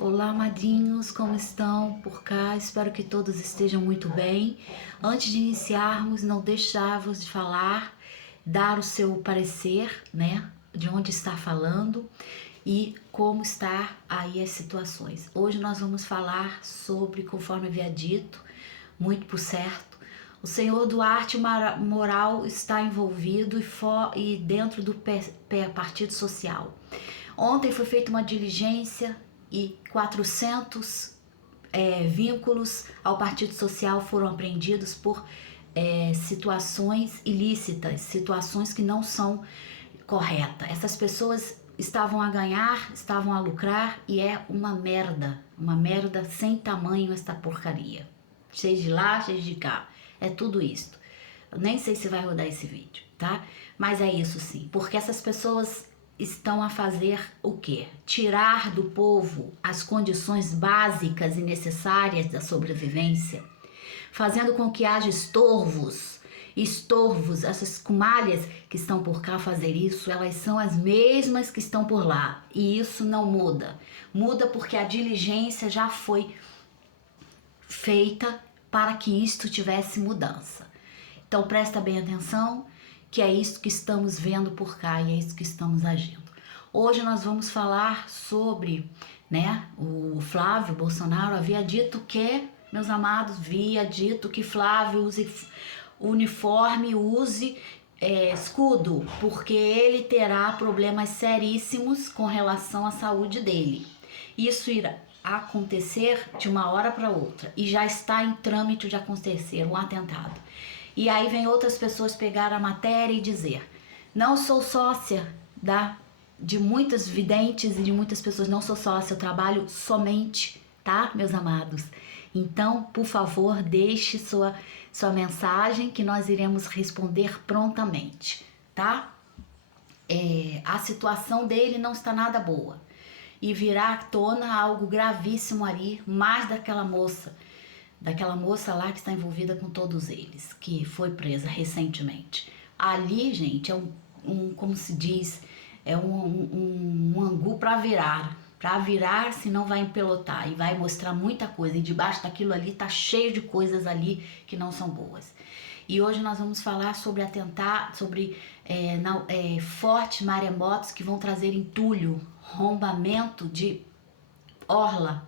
Olá, amadinhos, como estão por cá? Espero que todos estejam muito bem. Antes de iniciarmos, não deixávamos de falar, dar o seu parecer, né? De onde está falando e como está aí as situações. Hoje nós vamos falar sobre, conforme havia dito, muito por certo, o senhor Duarte Moral está envolvido e dentro do Partido Social. Ontem foi feita uma diligência e 400 vínculos ao Partido Social foram apreendidos por situações ilícitas, situações que não são corretas. Essas pessoas estavam a ganhar, estavam a lucrar e é uma merda sem tamanho esta porcaria. Cheio de lá, cheio de cá, é tudo isto. Eu nem sei se vai rodar esse vídeo, tá? Mas é isso sim, porque essas pessoas estão a fazer o quê? Tirar do povo as condições básicas e necessárias da sobrevivência, fazendo com que haja estorvos, essas comadres que estão por cá fazer isso, elas são as mesmas que estão por lá, e isso não muda. Muda porque a diligência já foi feita para que isto tivesse mudança. Então presta bem atenção, que é isso que estamos vendo por cá e é isso que estamos agindo. Hoje nós vamos falar sobre, o Flávio Bolsonaro havia dito que, meus amados, Flávio use uniforme, use escudo, porque ele terá problemas seríssimos com relação à saúde dele. Isso irá acontecer de uma hora para outra e já está em trâmite de acontecer um atentado. E aí vem outras pessoas pegar a matéria e dizer: não sou sócia de muitas videntes e de muitas pessoas, não sou sócia, eu trabalho somente, tá, meus amados? Então, por favor, deixe sua mensagem que nós iremos responder prontamente, tá? A situação dele não está nada boa e virá à tona algo gravíssimo ali, mais daquela moça lá que está envolvida com todos eles, que foi presa recentemente. Ali, gente, é como se diz, é um angu para virar, senão vai empelotar e vai mostrar muita coisa, e debaixo daquilo ali tá cheio de coisas ali que não são boas. E hoje nós vamos falar sobre fortes maremotos que vão trazer entulho, rombamento de orla.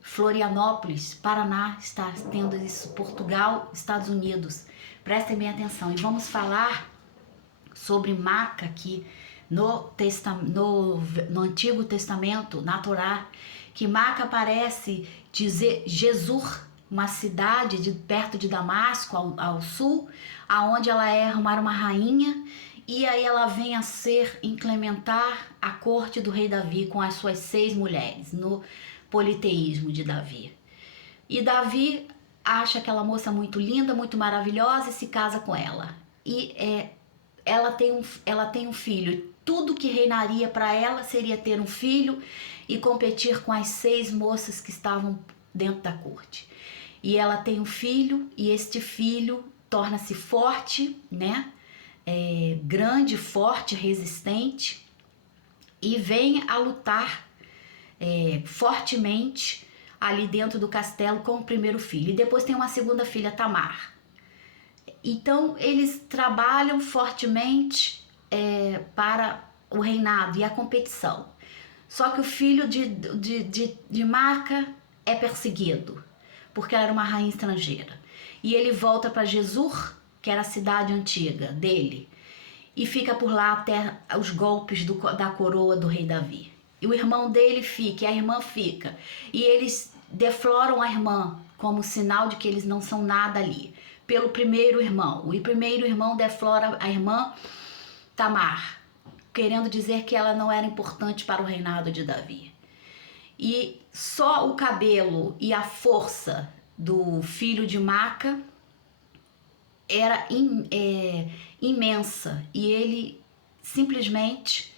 Florianópolis, Paraná está tendo isso, Portugal, Estados Unidos. Prestem bem atenção. E vamos falar sobre Maca aqui no Antigo Testamento, na Torá, que Maca parece dizer Jesus, uma cidade perto de Damasco, ao sul, aonde ela é uma rainha, e aí ela vem a ser implementar a corte do rei Davi com as suas 6 mulheres, no politeísmo de Davi. E Davi acha aquela moça muito linda, muito maravilhosa e se casa com ela. E ela tem um filho. Tudo que reinaria para ela seria ter um filho e competir com as 6 moças que estavam dentro da corte. E ela tem um filho e este filho torna-se forte, grande, forte, resistente e vem a lutar fortemente ali dentro do castelo com o primeiro filho. E depois tem uma segunda filha, Tamar. Então eles trabalham fortemente para o reinado e a competição. Só que o filho de Maca é perseguido, porque ela era uma rainha estrangeira. E ele volta para Jesus, que era a cidade antiga dele, e fica por lá até os golpes da coroa do rei Davi. E o irmão dele fica, e a irmã fica. E eles defloram a irmã como sinal de que eles não são nada ali. Pelo primeiro irmão. O primeiro irmão deflora a irmã Tamar, querendo dizer que ela não era importante para o reinado de Davi. E só o cabelo e a força do filho de Maca era imensa. E ele simplesmente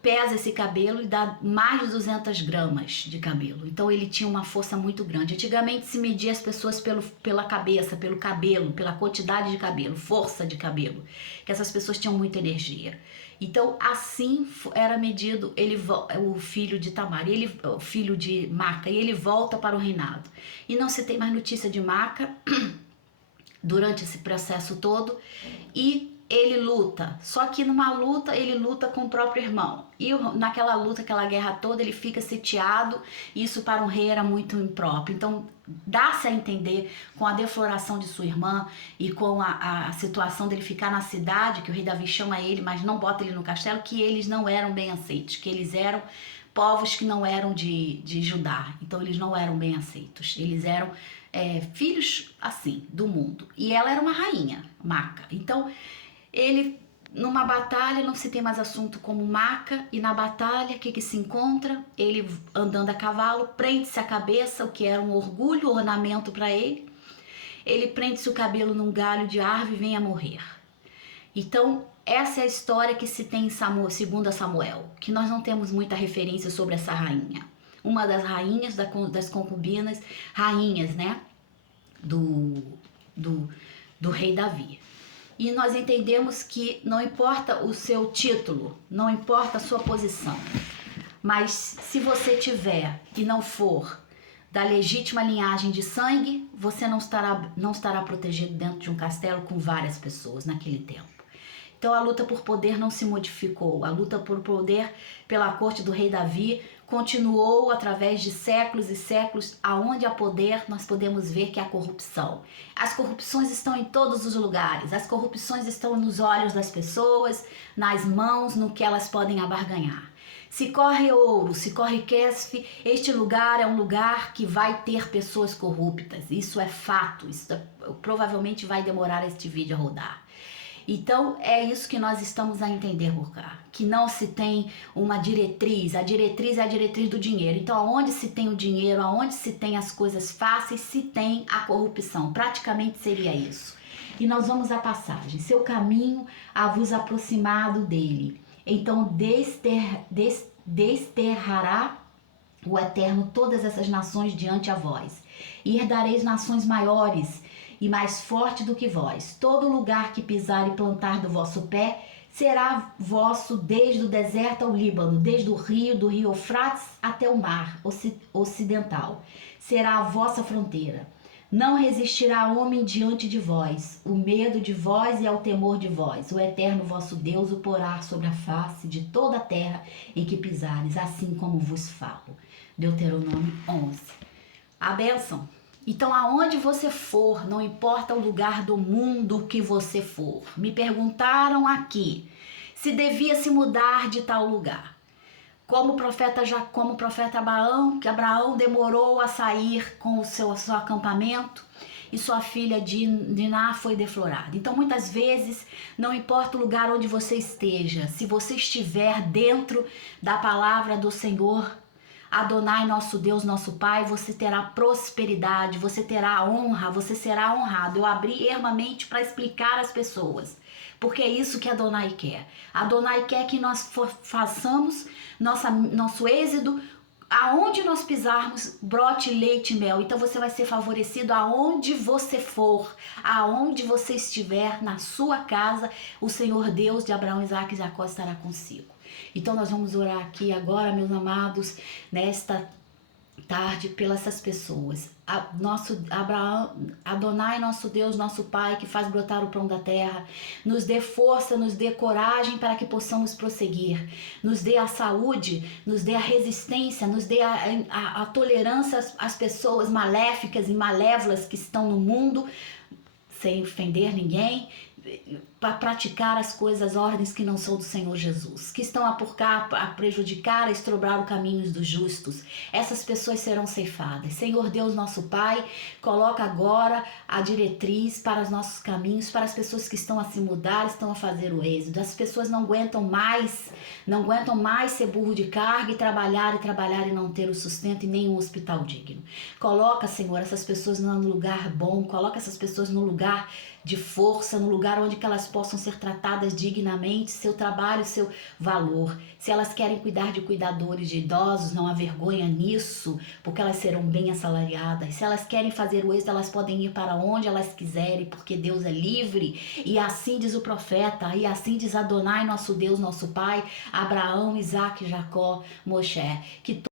pesa esse cabelo e dá mais de 200 gramas de cabelo. Então ele tinha uma força muito grande. Antigamente se media as pessoas pela cabeça, pelo cabelo, pela quantidade de cabelo, força de cabelo, que essas pessoas tinham muita energia. Então, assim era medido o filho de Tamar, o filho de Maca, e ele volta para o reinado. E não se tem mais notícia de Maca durante esse processo todo, e ele luta, só que numa luta ele luta com o próprio irmão, e naquela luta, aquela guerra toda, ele fica sitiado, e isso para um rei era muito impróprio. Então dá-se a entender, com a defloração de sua irmã e com a situação dele ficar na cidade, que o rei Davi chama ele, mas não bota ele no castelo, que eles não eram bem aceitos, que eles eram povos que não eram de Judá, então eles não eram bem aceitos, eles eram filhos assim do mundo, e ela era uma rainha, Maca. Então ele, numa batalha, não se tem mais assunto como Maca, e na batalha, o que se encontra? Ele andando a cavalo, prende-se a cabeça, o que era um orgulho, ornamento para ele. Ele prende-se o cabelo num galho de árvore e vem a morrer. Então, essa é a história que se tem em Samuel, segundo Samuel, que nós não temos muita referência sobre essa rainha. Uma das rainhas das concubinas, rainhas, né, do rei Davi. E nós entendemos que não importa o seu título, não importa a sua posição, mas se você tiver e não for da legítima linhagem de sangue, você não estará protegido dentro de um castelo com várias pessoas naquele tempo. Então a luta por poder não se modificou, a luta por poder pela corte do rei Davi continuou através de séculos e séculos. Aonde há poder, nós podemos ver que há corrupção. As corrupções estão em todos os lugares, as corrupções estão nos olhos das pessoas, nas mãos, no que elas podem abarganhar. Se corre ouro, se corre Kesf, este lugar é um lugar que vai ter pessoas corruptas, isso é fato, provavelmente vai demorar este vídeo a rodar. Então é isso que nós estamos a entender por cá, que não se tem uma diretriz, a diretriz é a diretriz do dinheiro. Então aonde se tem o dinheiro, aonde se tem as coisas fáceis, se tem a corrupção, praticamente seria isso. E nós vamos à passagem, seu caminho a vos aproximado dele, então desterrará o Eterno todas essas nações diante a vós, e herdareis nações maiores e mais forte do que vós. Todo lugar que pisar e plantar do vosso pé será vosso, desde o deserto ao Líbano, desde o rio, do rio Eufrates até o mar ocidental. Será a vossa fronteira. Não resistirá homem diante de vós. O medo de vós e ao temor de vós. O Eterno vosso Deus o porá sobre a face de toda a terra em que pisares, assim como vos falo. Deuteronômio 11. A bênção. Então, aonde você for, não importa o lugar do mundo que você for. Me perguntaram aqui se devia se mudar de tal lugar. Como o profeta Abraão, que Abraão demorou a sair com o seu acampamento e sua filha Diná foi deflorada. Então, muitas vezes, não importa o lugar onde você esteja, se você estiver dentro da palavra do Senhor, Adonai, nosso Deus, nosso Pai, você terá prosperidade, você terá honra, você será honrado. Eu abri ermamente para explicar às pessoas, porque é isso que Adonai quer. Adonai quer que nós façamos nosso êxodo, aonde nós pisarmos, brote leite e mel. Então você vai ser favorecido aonde você for, aonde você estiver, na sua casa, o Senhor Deus de Abraão, Isaque e Jacó estará consigo. Então nós vamos orar aqui agora, meus amados, nesta tarde, pelas essas pessoas. Nosso Abraão, Adonai, nosso Deus, nosso Pai, que faz brotar o pão da terra, nos dê força, nos dê coragem para que possamos prosseguir, nos dê a saúde, nos dê a resistência, nos dê a tolerância às pessoas maléficas e malévolas que estão no mundo, sem ofender ninguém, para praticar as coisas, ordens que não são do Senhor Jesus, que estão a prejudicar, a estrobar os caminhos dos justos. Essas pessoas serão ceifadas. Senhor Deus, nosso Pai, coloca agora a diretriz para os nossos caminhos, para as pessoas que estão a se mudar, estão a fazer o êxodo. As pessoas não aguentam mais ser burro de carga e trabalhar e não ter o sustento e nem um hospital digno. Coloca, Senhor, essas pessoas num lugar bom, coloca essas pessoas num lugar de força, no lugar onde que elas possam ser tratadas dignamente, seu trabalho, seu valor. Se elas querem cuidar de cuidadores de idosos, não há vergonha nisso, porque elas serão bem assalariadas. Se elas querem fazer o êxito, elas podem ir para onde elas quiserem, porque Deus é livre. E assim diz o profeta, e assim diz Adonai, nosso Deus, nosso Pai, Abraão, Isaque, Jacó, Moshe, que